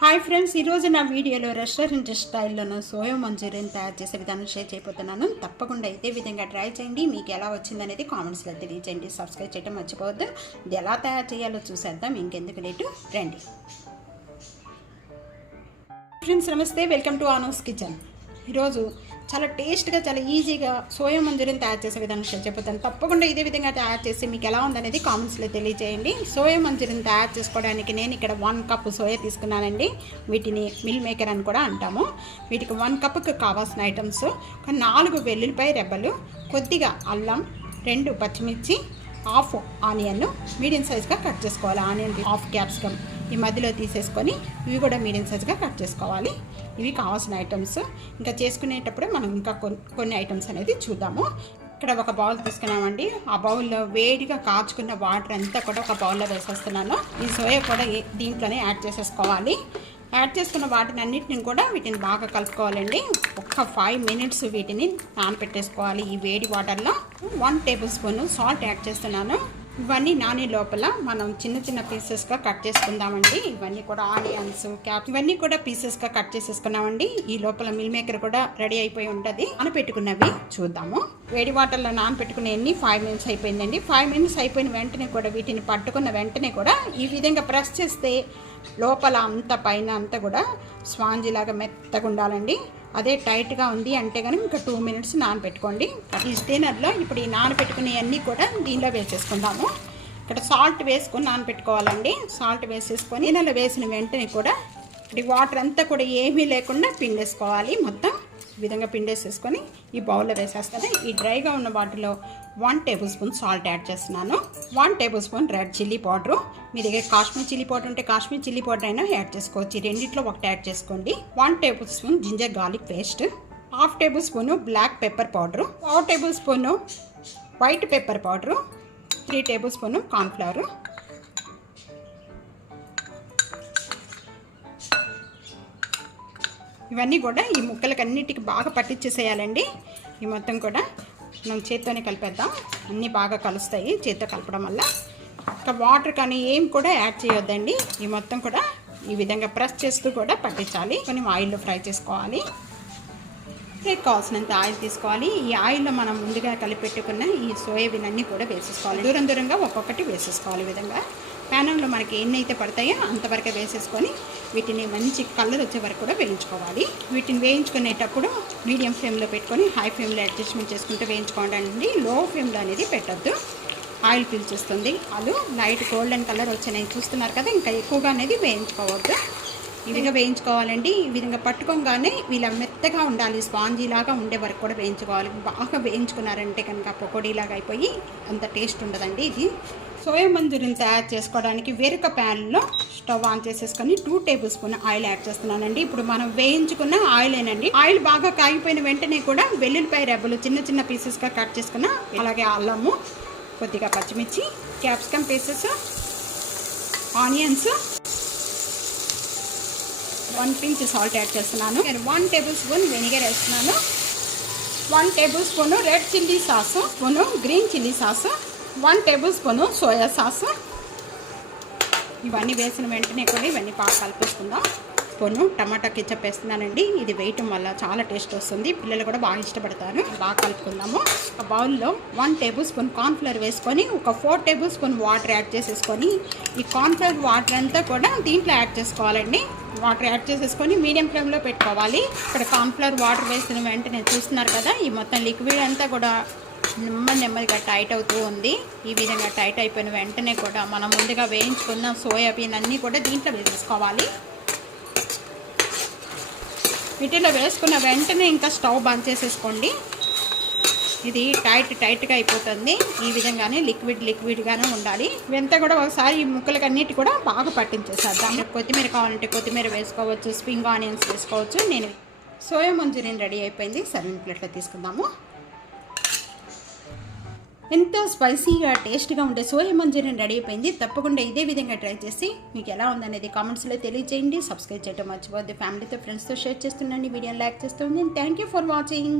Hi friends, ఈరోజు నా వీడియోలో రెస్టారెంట్ స్టైల్లోనూ సోయా మంచూరియన్ తయారు చేసే విధానం షేర్ చేయబోతున్నాను. తప్పకుండా ఇదే విధంగా ట్రై చేయండి. మీకు ఎలా వచ్చిందనేది కామెంట్స్లో తెలియజేయండి. సబ్స్క్రైబ్ చేయడం మర్చిపోవద్దు. ఇది ఎలా తయారు చేయాలో చూసేద్దాం. ఇంకెందుకు లేటు, రండి. ఫ్రెండ్స్ నమస్తే, వెల్కమ్ టు ఆనూస్ కిచెన్. ఈరోజు చాలా టేస్ట్గా, చాలా ఈజీగా సోయా మంచూరియన్ తయారు చేసే విధానం షేర్ చేయబోతాను. తప్పకుండా ఇదే విధంగా తయారు చేసి మీకు ఎలా ఉందనేది కామెంట్స్లో తెలియజేయండి. సోయా మంచూరియన్ తయారు చేసుకోవడానికి నేను ఇక్కడ 1 కప్ సోయా తీసుకున్నానండి. వీటిని మిల్ మేకర్ అని కూడా అంటాము. వీటికి 1 కప్కి కావాల్సిన ఐటమ్స్: 4 వెల్లుల్లిపాయ రెబ్బలు, కొద్దిగా అల్లం, 2 పచ్చిమిర్చి, హాఫ్ ఆనియన్ మీడియం సైజ్గా కట్ చేసుకోవాలి. ఆనియన్ హాఫ్ క్యాప్సికమ్ ఈ మధ్యలో తీసేసుకొని ఇవి కూడా మీడియం సైజ్గా కట్ చేసుకోవాలి. ఇవి కావాల్సిన ఐటమ్స్. ఇంకా చేసుకునేటప్పుడు మనం ఇంకా కొన్ని ఐటమ్స్ అనేది చూద్దాము. ఇక్కడ ఒక బౌల్ తీసుకున్నామండి. ఆ బౌల్లో వేడిగా కాచుకున్న వాటర్ అంతా కూడా ఒక బౌల్లో వేసేస్తున్నాను. ఈ సోయా కూడా దీంట్లోనే యాడ్ చేసేసుకోవాలి. యాడ్ చేసుకున్న వాటిని అన్నిటిని కూడా వీటిని బాగా కలుపుకోవాలండి. ఒక 5 మినిట్స్ వీటిని నానబెట్టేసుకోవాలి. ఈ వేడి వాటర్లో 1 టేబుల్ స్పూన్ సాల్ట్ యాడ్ చేస్తున్నాను. ఇవన్నీ నానే లోపల మనం చిన్న చిన్న పీసెస్గా కట్ చేసుకుందామండి. ఇవన్నీ కూడా ఆనియన్స్, క్యాప్ ఇవన్నీ కూడా పీసెస్గా కట్ చేసేసుకున్నామండి. ఈ లోపల మిల్ మేకర్ కూడా రెడీ అయిపోయి ఉంటుంది. నానబెట్టుకున్నవి చూద్దాము. వేడి వాటర్లో నానబెట్టుకునేవి 5 మినిట్స్ అయిపోయిందండి. 5 మినిట్స్ అయిపోయిన వెంటనే కూడా వీటిని పట్టుకున్న వెంటనే కూడా ఈ విధంగా ప్రెస్ చేస్తే లోపల అంత పైన అంతా కూడా స్పాంజీ లాగా మెత్తగా ఉండాలండి. అదే టైట్గా ఉంది అంటే కనుక ఇంకా 2 మినిట్స్ నానబెట్టుకోండి. ఈ స్టెయినర్లో ఇప్పుడు ఈ నానబెట్టుకునేవన్నీ కూడా దీనిలో వేసేసుకుందాము. ఇక్కడ సాల్ట్ వేసుకొని నానబెట్టుకోవాలండి. సాల్ట్ వేసేసుకొని నెల వేసిన వెంటనే కూడా ఈ వాటర్ అంతా కూడా ఏమీ లేకుండా పిండేసుకోవాలి. మొత్తం ఈ విధంగా పిండేసేసుకొని ఈ బౌల్లో వేసేస్తాను. ఈ డ్రైగా ఉన్న వాటిలో 1 టేబుల్ స్పూన్ సాల్ట్ యాడ్ చేస్తున్నాను. 1 tablespoon red chilli powder. మీ దగ్గర కాశ్మీర్ చిల్లీ పౌడర్ ఉంటే కాశ్మీర్ చిల్లీ పౌడర్ అయినా యాడ్ చేసుకోవచ్చు. రెండిట్లో ఒకటి యాడ్ చేసుకోండి. 1 tablespoon ginger garlic paste, 1/2 tablespoon black pepper powder, 1/2 tablespoon white pepper powder, 3 tablespoon cornflour. ఇవన్నీ కూడా ఈ ముక్కలకి అన్నిటికి బాగా పట్టించేసేయాలండి. ఈ మొత్తం కూడా మనం చేత్తోనే కలిపేద్దాం. అన్నీ బాగా కలుస్తాయి చేత్తో కలపడం వల్ల. ఇంకా వాటర్ కానీ ఏం కూడా యాడ్ చేయొద్దండి. ఈ మొత్తం కూడా ఈ విధంగా ప్రెస్ చేస్తూ కూడా పట్టించాలి. కొంచెం ఆయిల్లో ఫ్రై చేసుకోవాలి. కావాల్సినంత ఆయిల్ తీసుకోవాలి. ఈ ఆయిల్లో మనం ముందుగా కలిపెట్టుకున్న ఈ సోయాబీన్ అన్నీ కూడా వేసేసుకోవాలి. దూరం దూరంగా ఒక్కొక్కటి వేసేసుకోవాలి. ఈ విధంగా ప్యానంలో మనకి ఎన్ని అయితే పడతాయో అంతవరకు వేసేసుకొని వీటిని మంచి కలర్ వచ్చే వరకు కూడా వేయించుకోవాలి. వీటిని వేయించుకునేటప్పుడు మీడియం ఫ్లేమ్లో పెట్టుకొని హై ఫ్లేమ్లో అడ్జస్ట్మెంట్ చేసుకుంటూ వేయించుకోవడానికి. లో ఫ్లేమ్లో అనేది పెట్టద్దు, ఆయిల్ పీల్చేస్తుంది. వాళ్ళు లైట్ గోల్డెన్ కలర్ వచ్చినాయి చూస్తున్నారు కదా. ఇంకా ఎక్కువగా అనేది వేయించుకోవద్దు. ఈ విధంగా వేయించుకోవాలండి. ఈ విధంగా పట్టుకోగానే వీళ్ళ మెత్తగా ఉండాలి. స్పాంజీ లాగా ఉండే వరకు కూడా వేయించుకోవాలి. బాగా వేయించుకున్నారంటే కనుక పకోడీలాగా అయిపోయి అంత టేస్ట్ ఉండదండి. ఇది సోయా మంచూరియన్ తయారు చేసుకోవడానికి వేరొక ప్యాన్లో స్టవ్ ఆన్ చేసేసుకొని 2 టేబుల్ స్పూన్ ఆయిల్ యాడ్ చేస్తున్నానండి. ఇప్పుడు మనం వేయించుకున్న ఆయిలేనండి. ఆయిల్ బాగా కాగిపోయిన వెంటనే కూడా వెల్లుల్లిపాయ రెబ్బలు చిన్న చిన్న పీసెస్గా కట్ చేసుకున్న, అలాగే అల్లము, కొద్దిగా పచ్చిమిర్చి, capsicum pieces, onions, 1 pinch salt add చేస్తున్నాను. 1 టేబుల్ స్పూన్ వెనిగర్ వేస్తున్నాను. 1 table spoon red chilli sauce, spoon green chilli sauce, 1 table spoon soya sauce. ఇవన్నీ వేసిన వెంటనే కూడా ఇవన్నీ బాగా కలిపేసుకుందాం. స్పూను టమాటా కెచప్ వేస్తున్నానండి. ఇది వేయటం వల్ల చాలా టేస్ట్ వస్తుంది. పిల్లలు కూడా బాగా ఇష్టపడతారు. బాగా కలుపుకుందాము. ఒక బౌల్లో 1 టేబుల్ స్పూన్ కార్న్ఫ్లవర్ వేసుకొని ఒక 4 టేబుల్ స్పూన్ వాటర్ యాడ్ చేసేసుకొని ఈ కార్న్ఫ్లవర్ వాటర్ అంతా కూడా దీంట్లో యాడ్ చేసుకోవాలండి. వాటర్ యాడ్ చేసేసుకొని మీడియం ఫ్లేమ్లో పెట్టుకోవాలి. ఇక్కడ కార్న్ఫ్లవర్ వాటర్ వేసిన వెంటనే చూస్తున్నారు కదా, ఈ మొత్తం లిక్విడ్ అంతా కూడా నెమ్మదిగా టైట్ అవుతూ ఉంది. ఈ విధంగా టైట్ అయిపోయిన వెంటనే కూడా మనం ముందుగా వేయించుకున్న సోయాబీన్ అన్నీ కూడా దీంట్లో వేసేసుకోవాలి. వీటిలో వేసుకున్న వెంటనే ఇంకా స్టవ్ బంద్ చేసేసుకోండి. ఇది టైట్గా అయిపోతుంది. ఈ విధంగానే లిక్విడ్గానే ఉండాలి. ఇవంతా కూడా ఒకసారి ఈ ముక్కలకి అన్నిటి కూడా బాగా పట్టించేసేద్దాం. కొత్తిమీర కావాలంటే కొత్తిమీర వేసుకోవచ్చు, స్ప్రింగ్ ఆనియన్స్ వేసుకోవచ్చు. నేను సోయా మంచూరియన్ రెడీ అయిపోయింది. సర్వింగ్ ప్లేట్లో తీసుకుందాము. ఎంతో స్పైసీగా టేస్ట్గా ఉండే సోయా మంచూరియన్ రెడీ అయిపోయింది. తప్పకుండా ఇదే విధంగా ట్రై చేసి మీకు ఎలా ఉందనేది కామెంట్స్లో తెలియజేయండి. సబ్స్క్రైబ్ చేయడం మర్చిపోద్ది. ఫ్యామిలీతో, ఫ్రెండ్స్తో షేర్ చేస్తున్నాను. వీడియోని లైక్ చేస్తుంది. Thank you for watching.